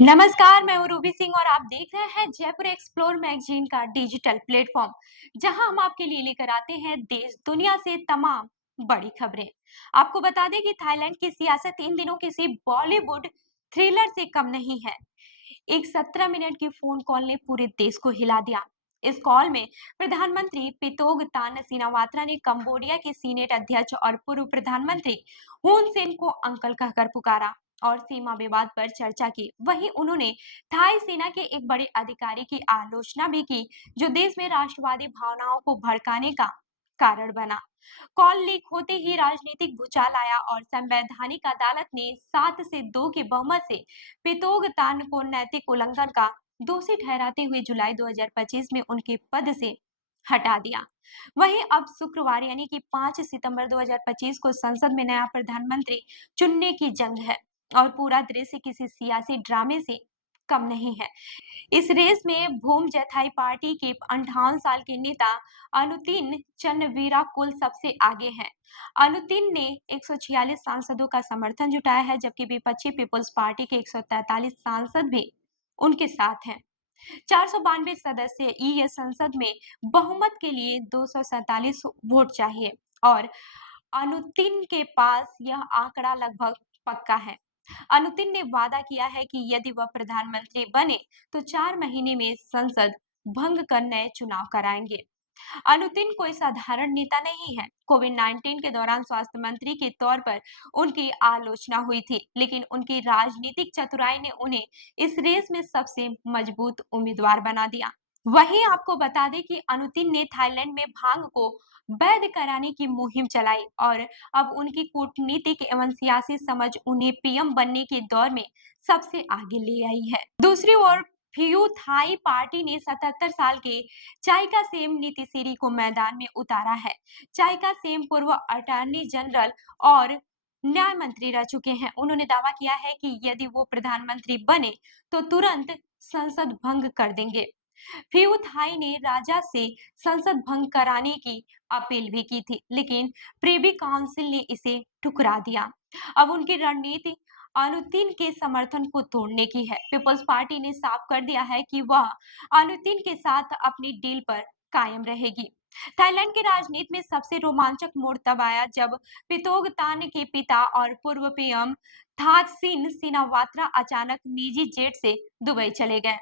नमस्कार, मैं हूँ रूबी सिंह और आप देख रहे हैं जयपुर एक्सप्लोर मैगजीन का डिजिटल प्लेटफॉर्म, जहां हम आपके लिए लेकर आते हैं देश दुनिया से तमाम बड़ी खबरें। आपको बता दें कि थाईलैंड की सियासत इन दिनों किसी बॉलीवुड थ्रिलर से कम नहीं है। एक 17 मिनट की फोन कॉल ने पूरे देश को हिला दिया। इस कॉल में प्रधानमंत्री पितोग तान सिनावात्रा ने कंबोडिया के सीनेट अध्यक्ष और पूर्व प्रधानमंत्री हुन सेन को अंकल कहकर पुकारा और सीमा विवाद पर चर्चा की। वहीं उन्होंने थाई सेना के एक बड़े अधिकारी की आलोचना भी की, जो देश में राष्ट्रवादी भावनाओं को भड़काने का कारण बना। कॉल लीक होते ही राजनीतिक भूचाल आया और संवैधानिक अदालत ने 7 से 2 के बहुमत से पितोग तान को नैतिक उल्लंघन का दोषी ठहराते हुए जुलाई 2025 में उनके पद से हटा दिया। वहीं अब शुक्रवार यानी कि 5 सितंबर 2025 को संसद में नया प्रधानमंत्री चुनने की जंग है और पूरा दृश्य किसी सियासी ड्रामे से कम नहीं है। इस रेस में भूम जैथाई पार्टी के 58 साल के नेता अनुतिन चन्नवीरा कुल सबसे आगे हैं। अनुतिन ने 146 सांसदों का समर्थन जुटाया है, जबकि विपक्षी पीपल्स पार्टी के 143 सांसद भी उनके साथ हैं। 492 सदस्य ये संसद में बहुमत के लिए 247 वोट चाहिए और अनुतिन के पास यह आंकड़ा लगभग पक्का है। अनुतिन ने वादा किया है कि यदि वह प्रधानमंत्री बने तो 4 महीने में संसद भंग कर नए चुनाव कराएंगे। अनुतिन कोई साधारण नेता नहीं है। कोविड-19 के दौरान स्वास्थ्य मंत्री के तौर पर उनकी आलोचना हुई थी, लेकिन उनकी राजनीतिक चतुराई ने उन्हें इस रेस में सबसे मजबूत उम्मीदवार बना दिया। वहीं आपको बता दें कि अनुतिन ने थाईलैंड में भांग को वैध कराने की मुहिम चलाई और अब उनकी कूटनीतिक एवं सियासी समझ उन्हें पीएम बनने के दौर में सबसे आगे ले आई है। दूसरी ओर फियू थाई पार्टी ने 77 साल के चाइका सेम नीतीशिरी को मैदान में उतारा है। चाइका सेम पूर्व अटॉर्नी जनरल और न्याय मंत्री रह चुके हैं। उन्होंने दावा किया है कि यदि वो प्रधानमंत्री बने तो तुरंत संसद भंग कर देंगे। फियू थाई ने राजा से संसद भंग कराने की अपील भी की थी, लेकिन प्रीवी काउंसिल ने इसे ठुकरा दिया। अब उनकी रणनीति अनुतिन के समर्थन को तोड़ने की है। पीपल्स पार्टी ने साफ कर दिया है कि वह अनुतिन के साथ अपनी डील पर कायम रहेगी। थाईलैंड की राजनीति में सबसे रोमांचक मोड़ तब आया जब पितोगतान के पिता और पूर्व पीएम थाकसिन सिनावात्रा अचानक निजी जेट से दुबई चले गए।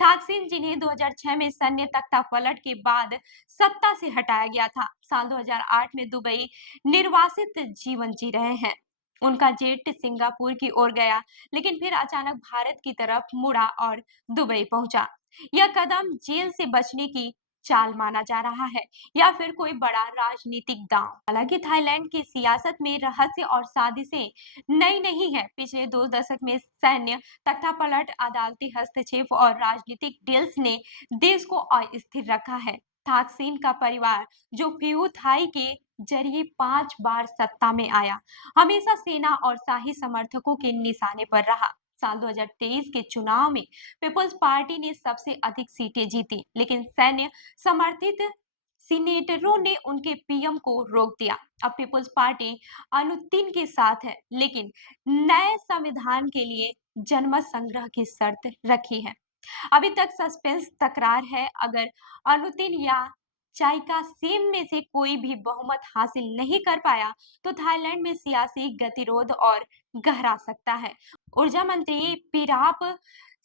थाकसिन, जिन्हें 2006 में सैन्य तख्तापलट के बाद सत्ता से हटाया गया था, साल 2008 में दुबई निर्वासित जीवन जी रहे हैं। उनका जेट सिंगापुर की ओर गया, लेकिन फिर अचानक भारत की तरफ मुड़ा और दुबई पहुंचा। यह कदम जेल से बचने की चाल माना जा रहा है या फिर कोई बड़ा राजनीतिक दांव। हालांकि थाईलैंड की सियासत में रहस्य और साजिशें नई नहीं है। पिछले 2 दशक में सैन्य तख्तापलट, अदालती हस्तक्षेप और राजनीतिक डील्स ने देश को अस्थिर रखा है। थाकसीन का परिवार, जो फियू थाई के जरिए 5 बार सत्ता में आया, हमेशा सेना और शाही समर्थकों के निशाने पर रहा। साल 2023 के चुनाव में पीपल्स पार्टी ने सबसे अधिक सीटें जीती, लेकिन सैन्य समर्थित सीनेटरों ने उनके पीएम को रोक दिया। अब पीपल्स पार्टी अनुतिन के साथ है, लेकिन नए संविधान के लिए जनमत संग्रह की शर्त रखी है। अभी तक सस्पेंस तकरार है। अगर अनुतिन या चाइका सेम में से कोई भी बहुमत हासिल नहीं कर पाया तो थाईलैंड में सियासी गतिरोध और गहरा सकता है। ऊर्जा मंत्री पिराप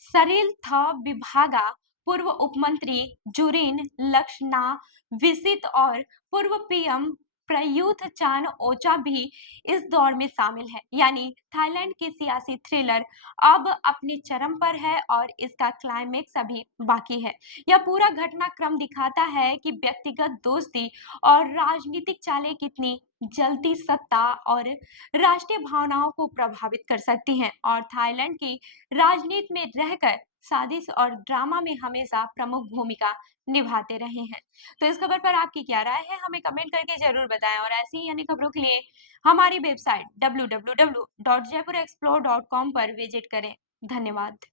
सरिल्था विभागा, पूर्व उपमंत्री जुरिन लक्ष्ना विसित और पूर्व पीएम प्रयूथ चान ओचा भी इस दौर में शामिल है। यानी थाईलैंड की सियासी थ्रिलर अब अपने चरम पर है और इसका क्लाइमेक्स अभी बाकी है। यह पूरा घटनाक्रम दिखाता है कि व्यक्तिगत दोस्ती और राजनीतिक चालें कितनी जल्दी सत्ता और राष्ट्रीय भावनाओं को प्रभावित कर सकती हैं और थाईलैंड की राजनीति में रहकर साजिश और ड्रामा में हमेशा प्रमुख भूमिका निभाते रहे हैं। तो इस खबर पर आपकी क्या राय है, हमें कमेंट करके जरूर बताएं और ऐसी ही अन्य खबरों के लिए हमारी वेबसाइट www.jaipurexplore.com पर विजिट करें। धन्यवाद।